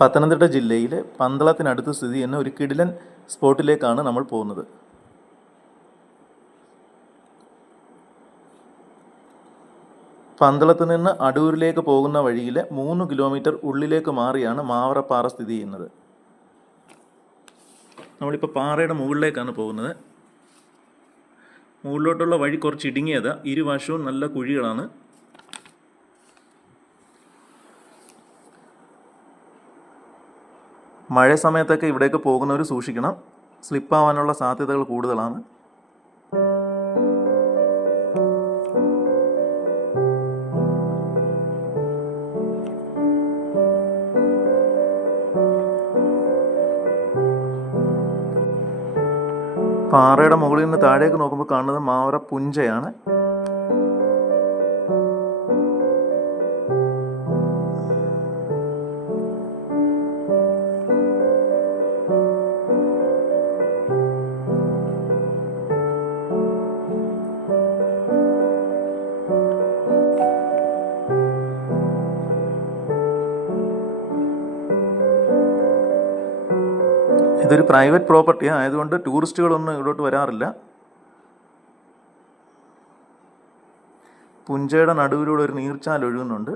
പത്തനംതിട്ട ജില്ലയിലെ പന്തളത്തിനടുത്ത് സ്ഥിതി ചെയ്യുന്ന ഒരു കിടിലൻ സ്പോട്ടിലേക്കാണ് നമ്മൾ പോകുന്നത്. പന്തളത്ത് നിന്ന് അടൂരിലേക്ക് പോകുന്ന വഴിയിൽ 3 കിലോമീറ്റർ ഉള്ളിലേക്ക് മാറിയാണ് മാവറപ്പാറ സ്ഥിതി ചെയ്യുന്നത്. നമ്മളിപ്പോൾ പാറയുടെ മുകളിലേക്കാണ് പോകുന്നത്. മുകളിലോട്ടുള്ള വഴി കുറച്ച് ഇടുങ്ങിയത്, ഇരുവശവും നല്ല കുഴികളാണ്. മഴ സമയത്തൊക്കെ ഇവിടേക്ക് പോകുന്നവർ സൂക്ഷിക്കണം, സ്ലിപ്പാവാനുള്ള സാധ്യതകൾ കൂടുതലാണ്. പാറയുടെ മുകളിൽ നിന്ന് താഴേക്ക് നോക്കുമ്പോൾ കാണുന്നത് മാവറ പുഞ്ചയാണ്. ഇതൊരു പ്രൈവറ്റ് പ്രോപ്പർട്ടി ആയതുകൊണ്ട് ടൂറിസ്റ്റുകളൊന്നും ഇവിടോട്ട് വരാറില്ല. പുഞ്ചയുടെ നടുവിലൂടെ ഒരു നീർച്ചാൽ ഒഴുകുന്നുണ്ട്.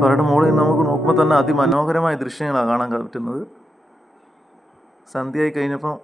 പാറയുടെ മുകളിൽ നമുക്ക് നോക്കുമ്പോൾ തന്നെ അതിമനോഹരമായ ദൃശ്യങ്ങളാണ് കാണാൻ പറ്റുന്നത്. സന്ധ്യയായി കഴിഞ്ഞപ്പോൾ